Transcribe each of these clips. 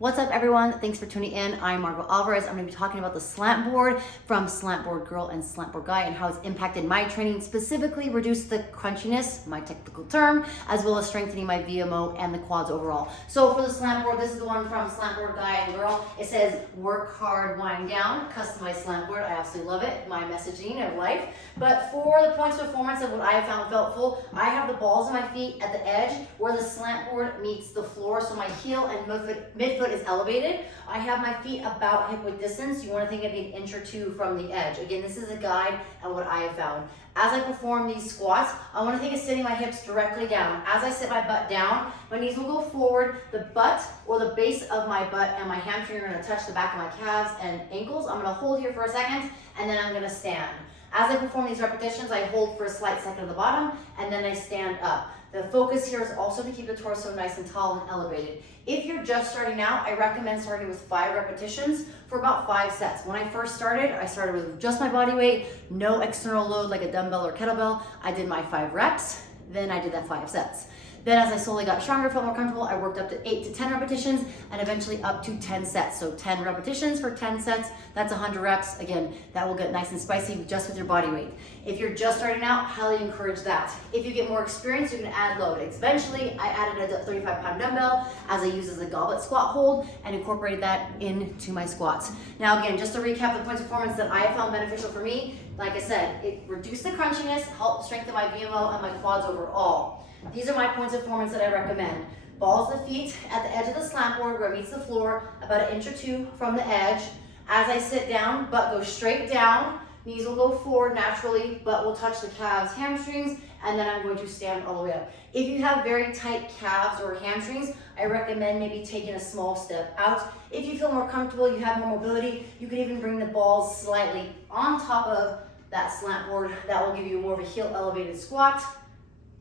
What's up, everyone? Thanks for tuning in. I'm Margot Alvarez. I'm going to be talking about the slant board from Slant Board Girl and Slant Board Guy and how it's impacted my training, specifically reduced the crunchiness, my technical term, as well as strengthening my VMO and the quads overall. So for the slant board, this is the one from Slant Board Guy and Girl. It says, work hard, wind down, customized slant board. I absolutely love it, my messaging of life. But for the points of performance of what I have found helpful, I have the balls of my feet at the edge where the slant board meets the floor, so my heel and midfoot is elevated. I have my feet about hip width distance. You want to think of an inch or two from the edge. Again, this is a guide on what I have found. As I perform these squats, I want to think of sitting my hips directly down. As I sit my butt down, my knees will go forward. The butt or the base of my butt and my hamstring are going to touch the back of my calves and ankles. I'm going to hold here for a second, and then I'm going to stand. As I perform these repetitions, I hold for a slight second at the bottom, and then I stand up. The focus here is also to keep the torso nice and tall and elevated. If you're just starting out, I recommend starting with 5 repetitions for about 5 sets. When I first started, I started with just my body weight, no external load like a dumbbell or kettlebell. I did my 5 reps, then I did that 5 sets. Then as I slowly got stronger, felt more comfortable, I worked up to 8 to 10 repetitions and eventually up to 10 sets. So 10 repetitions for 10 sets, that's 100 reps. Again, that will get nice and spicy just with your body weight. If you're just starting out, highly encourage that. If you get more experience, you can add load. Eventually, I added a 35-pound dumbbell as I used as a goblet squat hold and incorporated that into my squats. Now again, just to recap the points of performance that I have found beneficial for me, like I said, it reduced the crunchiness, helped strengthen my VMO and my quads overall. These are my points of performance that I recommend. Balls of the feet at the edge of the slant board where it meets the floor, about 1 inch or 2 from the edge. As I sit down, butt goes straight down, knees will go forward naturally, butt will touch the calves, hamstrings, and then I'm going to stand all the way up. If you have very tight calves or hamstrings, I recommend maybe taking a small step out. If you feel more comfortable, you have more mobility, you can even bring the balls slightly on top of that slant board. That will give you more of a heel elevated squat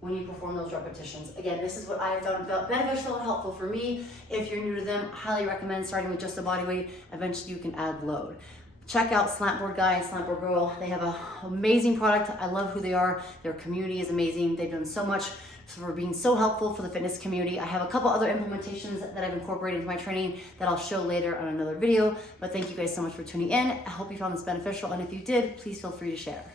when you perform those repetitions. Again, this is what I have found beneficial and helpful for me. If you're new to them, highly recommend starting with just the body weight. Eventually you can add load. Check out Slant Board Guy and Slant Board Girl. They have an amazing product. I love who they are. Their community is amazing. They've done so much for being so helpful for the fitness community. I have a couple other implementations that I've incorporated into my training that I'll show later on another video. But thank you guys so much for tuning in. I hope you found this beneficial. And if you did, please feel free to share.